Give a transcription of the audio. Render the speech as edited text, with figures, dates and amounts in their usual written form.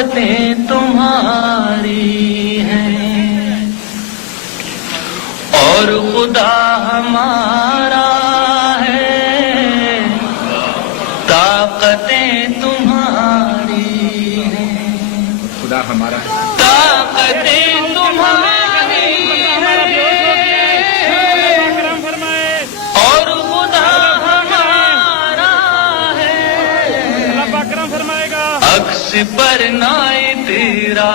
طاقتیں تمہاری ہیں اور خدا ہمارا ہے، طاقتیں تمہاری ہیں، خدا ہمارا ہے، طاقتیں تمہاری اور خدا ہمارا ہے، عکس پر نائے تیرا